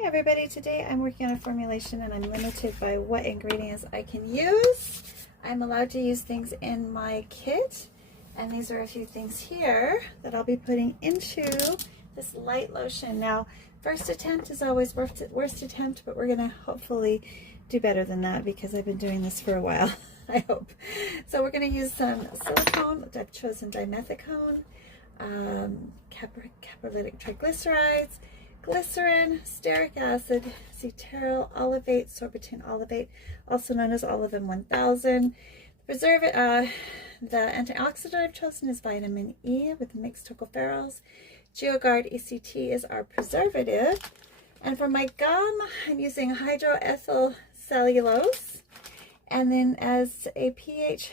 Hey everybody, today I'm working on a formulation and I'm limited by what ingredients I can use. I'm allowed to use things in my kit, and these are a few things here that I'll be putting into this light lotion. Now, first attempt is always worst attempt, but we're gonna hopefully do better than that because I've been doing this for a while, I hope. So we're gonna use some silicone. I've chosen dimethicone, caprylic triglycerides, glycerin, stearic acid, cetearyl olivate, sorbitan olivate, also known as Olivin 1000. The antioxidant I've chosen is vitamin E with mixed tocopherols. GeoGuard ECT is our preservative. And for my gum, I'm using hydroethyl cellulose. And then as a pH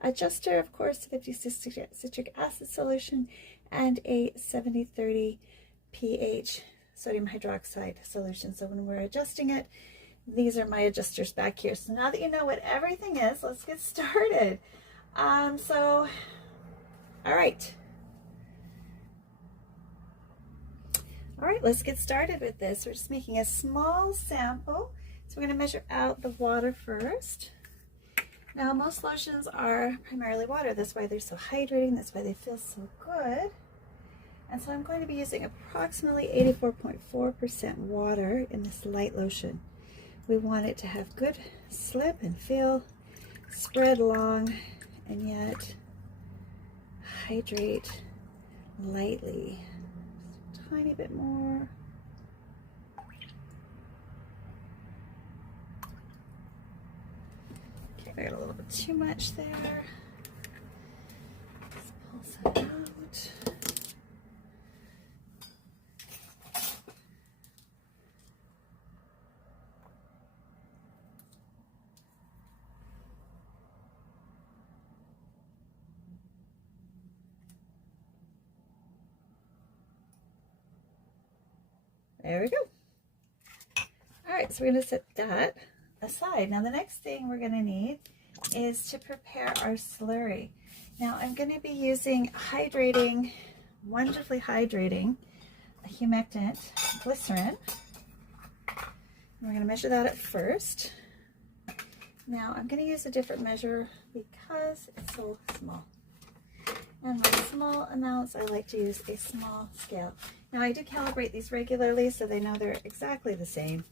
adjuster, of course, 56 citric acid solution and a 70-30 pH sodium hydroxide solution. So when we're adjusting it, these are my adjusters back here. So now that you know what everything is, let's get started. All right, let's get started with this. We're just making a small sample. So we're going to measure out the water first. Now, most lotions are primarily water. That's why they're so hydrating. That's why they feel so good. And so I'm going to be using approximately 84.4% water in this light lotion. We want it to have good slip and feel, spread long, and yet hydrate lightly. Just a tiny bit more. Okay, I got a little bit too much there. Let's pull some out. There we go. All right, so we're going to set that aside. Now the next thing we're going to need is to prepare our slurry. Now I'm going to be using wonderfully hydrating, humectant glycerin. We're going to measure that at first. Now I'm going to use a different measure because it's so small. And my small amounts, I like to use a small scale. Now I do calibrate these regularly so they know they're exactly the same.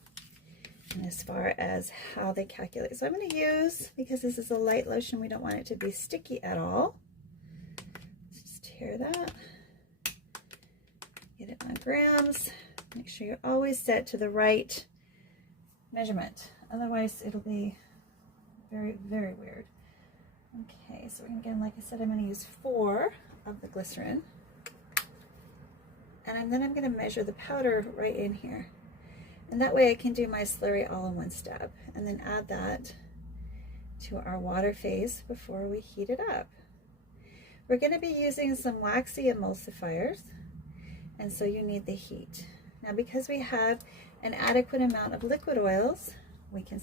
And as far as how they calculate. So I'm going to use, because this is a light lotion, we don't want it to be sticky at all. Let's just tear that. Get it on grams. Make sure you're always set to the right measurement. Otherwise it'll be very, very weird. Okay, so again, like I said, I'm going to use 4 of the glycerin. And then I'm going to measure the powder right in here. And that way I can do my slurry all in one step. And then add that to our water phase before we heat it up. We're going to be using some waxy emulsifiers. And so you need the heat. Now because we have an adequate amount of liquid oils, we can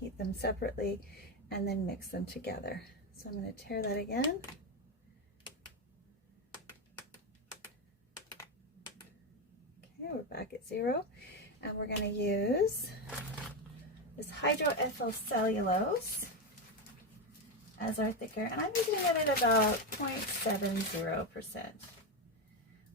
heat them separately and then mix them together. So I'm going to tear that again. Okay, we're back at 0. And we're going to use this hydroethyl cellulose as our thicker. And I'm using it at about 0.70%.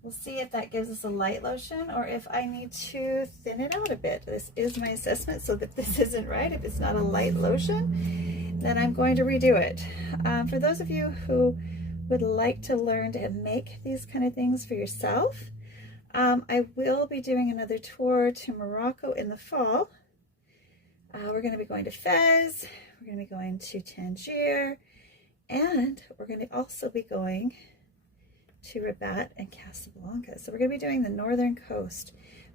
We'll see if that gives us a light lotion or if I need to thin it out a bit. This is my assessment, so that this isn't right, if it's not a light lotion, then I'm going to redo it. For those of you who would like to learn to make these kind of things for yourself, I will be doing another tour to Morocco in the fall. We're going to be going to Fez, we're going to be going to Tangier, and we're going to also be going to Rabat and Casablanca. So we're going to be doing the northern coast,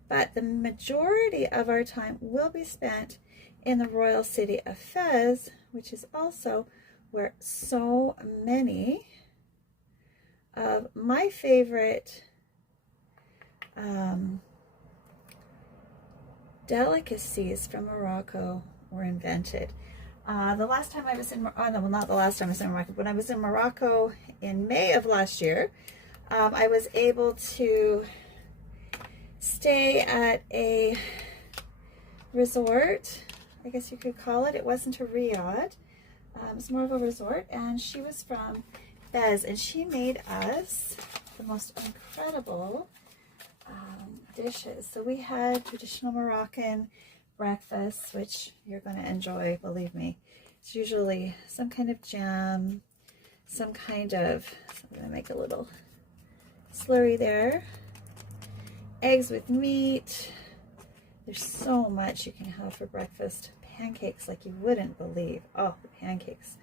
but the majority of our time will be spent in the royal city of Fez, which is also where so many of my favorite delicacies from Morocco were invented. The last time I was in, well, not the last time I was in Morocco, when I was in Morocco in May of last year, I was able to stay at a resort, I guess you could call it. It wasn't a riad. It's more of a resort, and she was from Fez, and she made us the most incredible dishes. So we had traditional Moroccan breakfast, which you're going to enjoy, believe me. It's usually some kind of jam, some kind of, so I'm going to make a little slurry there, eggs with meat. There's so much you can have for breakfast. Pancakes like you wouldn't believe. Oh, the pancakes.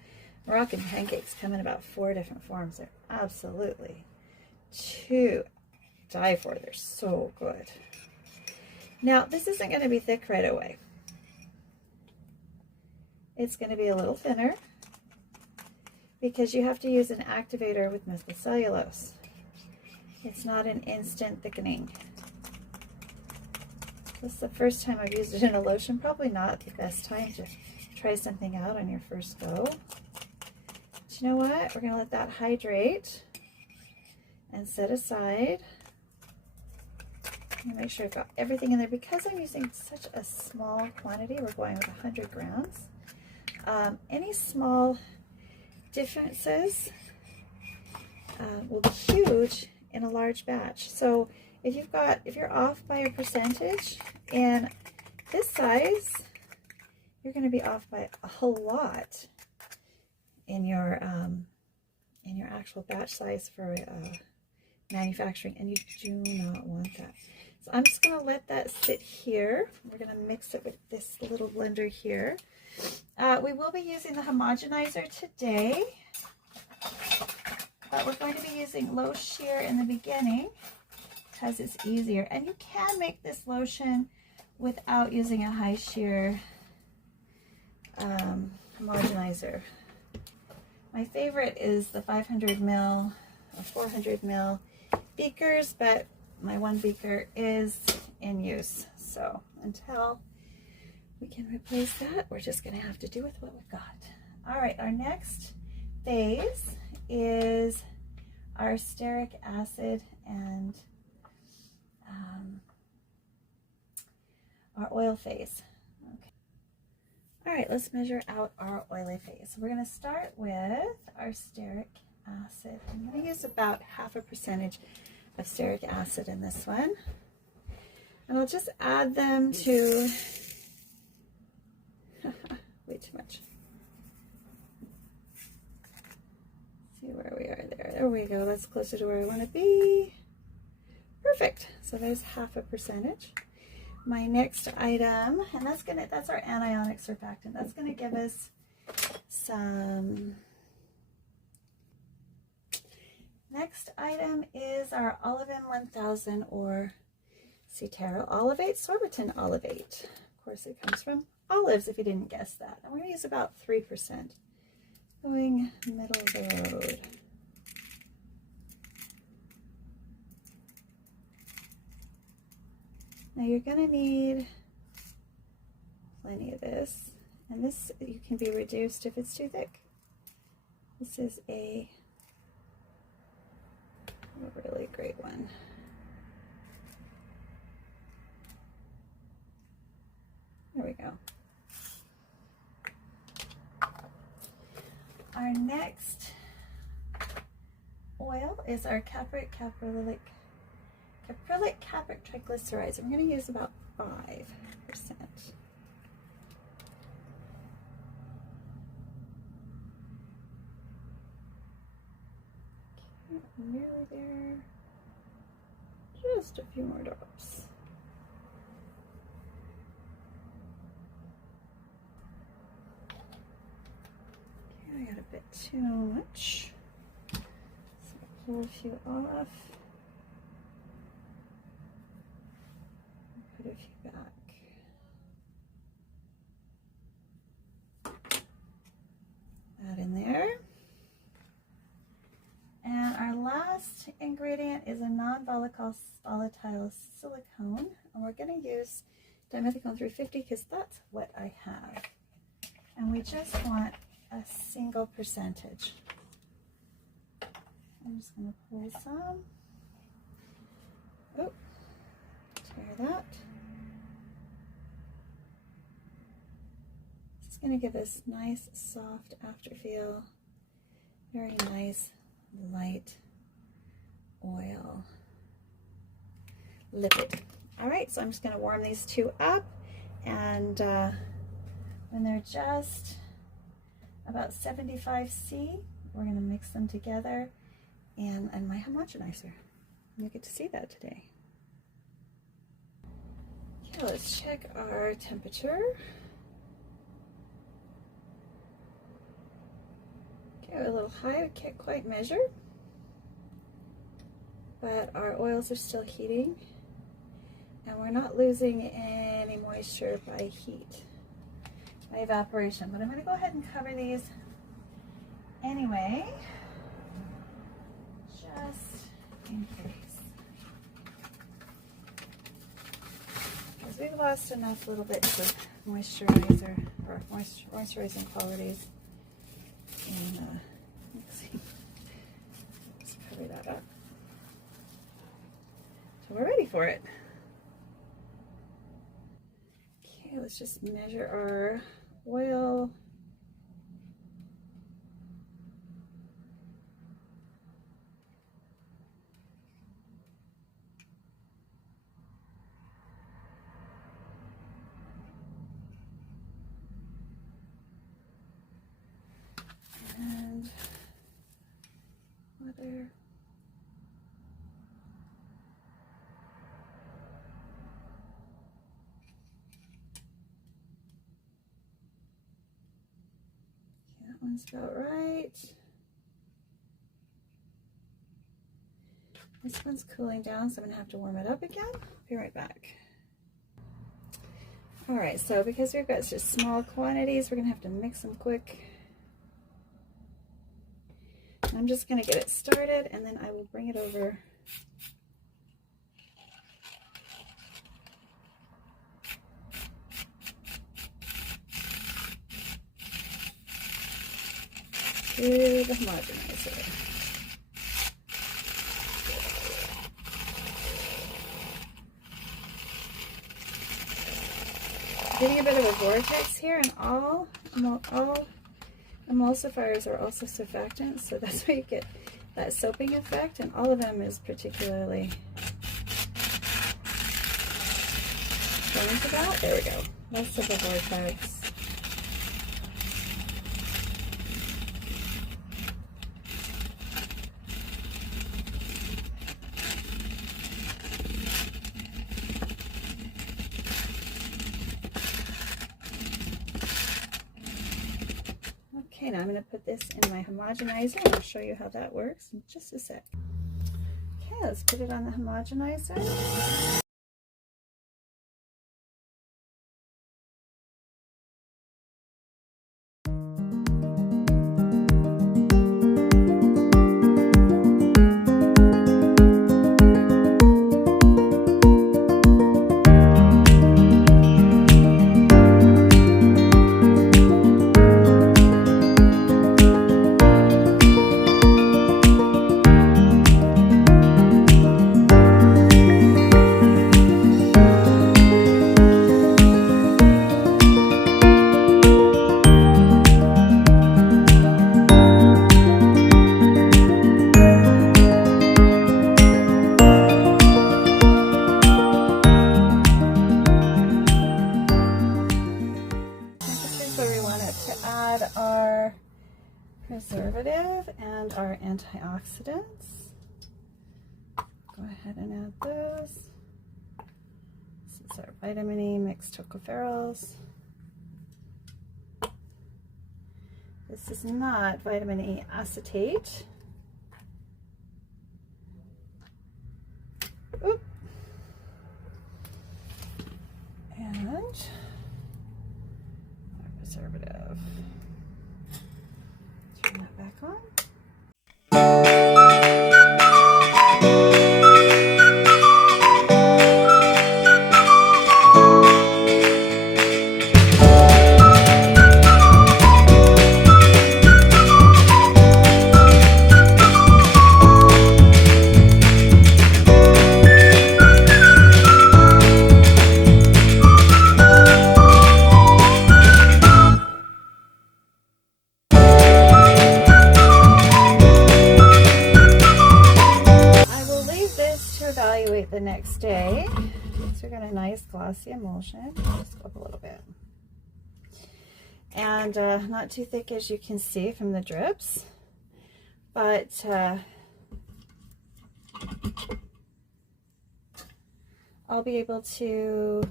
Moroccan pancakes come in about 4 different forms. They're absolutely to die for. They're so good. Now, this isn't going to be thick right away. It's going to be a little thinner because you have to use an activator with methyl cellulose. It's not an instant thickening. This is the first time I've used it in a lotion. Probably not the best time to try something out on your first go. But you know what? We're going to let that hydrate and set aside. I'm going to make sure I've got everything in there. Because I'm using such a small quantity, we're going with 100 grams. Any small differences will be huge in a large batch. So if you're off by a percentage in this size, you're going to be off by a whole lot in your actual batch size for manufacturing, and you do not want that. So I'm just going to let that sit here. We're going to mix it with this little blender here. We will be using the homogenizer today, but we're going to be using low shear in the beginning because it's easier. And you can make this lotion without using a high shear homogenizer. My favorite is the 500 ml or 400 ml beakers, but my one beaker is in use. So until we can replace that, we're just going to have to do with what we've got. All right, our next phase is our stearic acid and our oil phase. Okay. All right, let's measure out our oily phase. So we're going to start with our stearic acid. I'm going to use about 0.5% of stearic acid in this one. And I'll just add them to, way too much. See where we are there. There we go. That's closer to where I want to be. Perfect. So there's 0.5%. My next item, and that's our anionic surfactant. That's going to give us some. Next item is our Olivin 1000 or Cetero olivate, sorbitan olivate. Of course, it comes from olives, if you didn't guess that. And we're going to use about 3%. Going middle of the road. Now you're going to need plenty of this, and this you can be reduced if it's too thick. This is a really great one. There we go. Our next oil is our caprylic capric triglycerides. I'm going to use about 5%. Okay, nearly there. Just a few more drops. Okay, I got a bit too much. So I'll pull a few off. Put a few back. That in there. And our last ingredient is a non-volatile silicone. And we're going to use dimethicone 350 because that's what I have. And we just want a single percentage. I'm just going to pull some. Oh, Stir that. It's going to give this nice, soft afterfeel. Very nice, light oil lipid. All right, so I'm just going to warm these two up, and when they're just about 75 C, we're going to mix them together and my homogenizer. You get to see that today. Okay, let's check our temperature. Okay, we're a little high, we can't quite measure, but our oils are still heating, and we're not losing any moisture by heat, by evaporation. But I'm going to go ahead and cover these anyway, just in case. Because we've lost enough little bits of moisturizer, or moisturizing qualities in mixing. Let's cover that up. So we're ready for it. Okay, let's just measure our oil. And water. That one's about right. This one's cooling down, so I'm gonna have to warm it up again. Be right back. All right, so because we've got just small quantities, we're gonna have to mix them quick. I'm just going to get it started, and then I will bring it over to the homogenizer. Getting a bit of a vortex here, and all emulsifiers are also surfactants, so that's why you get that soaping effect, and all of them is particularly prone to that. There we go. Less of a vortex. Okay, now I'm going to put this in my homogenizer, and I'll show you how that works in just a sec. Okay, let's put it on the homogenizer. Our preservative and our antioxidants. Go ahead and add those. This is our vitamin E mixed tocopherols. This is not vitamin E acetate. Oop. And our preservative. Turn that back on. got a nice glossy emulsion. Just go up a little bit. And not too thick, as you can see from the drips, but I'll be able to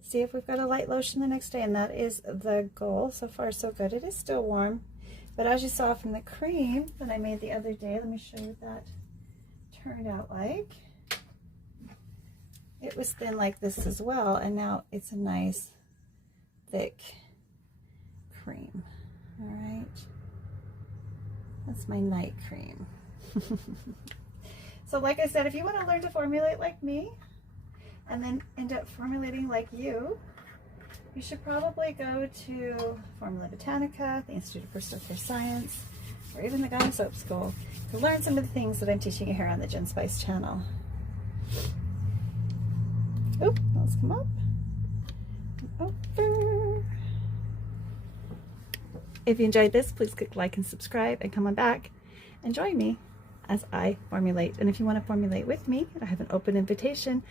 see if we've got a light lotion the next day, and that is the goal. So far so good. It is still warm, but as you saw from the cream that I made the other day, let me show you what that turned out like. It was thin like this as well, and now it's a nice thick cream. All right, that's my night cream. So like I said, if you want to learn to formulate like me and then end up formulating like you should probably go to Formula Botanica, the Institute of Personal Care Science, or even the Gone Soap School to learn some of the things that I'm teaching you here on the Jen Spice channel. Oop, let's come up. Over. If you enjoyed this, please click like and subscribe and come on back and join me as I formulate. And if you want to formulate with me, I have an open invitation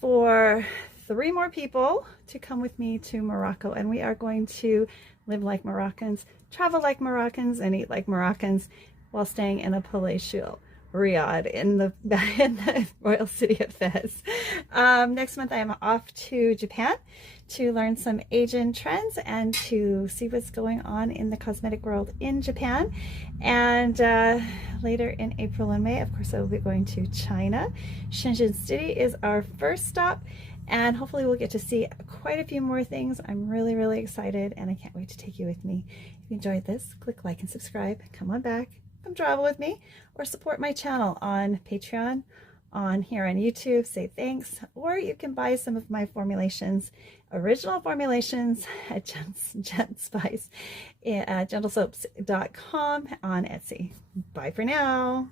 for 3 more people to come with me to Morocco, and we are going to live like Moroccans, travel like Moroccans, and eat like Moroccans while staying in a palatial Riyadh in the royal city of Fez. Next month I am off to Japan to learn some Asian trends and to see what's going on in the cosmetic world in Japan. And later in April and May, of course, I will be going to China. Shenzhen City is our first stop, and hopefully we'll get to see quite a few more things. I'm really, really excited, and I can't wait to take you with me. If you enjoyed this, click like and subscribe. Come on back, come travel with me, or support my channel on Patreon, on here on YouTube, say thanks, or you can buy some of my formulations, original formulations at Jen Spice, at gentlesoaps.com on Etsy. Bye for now.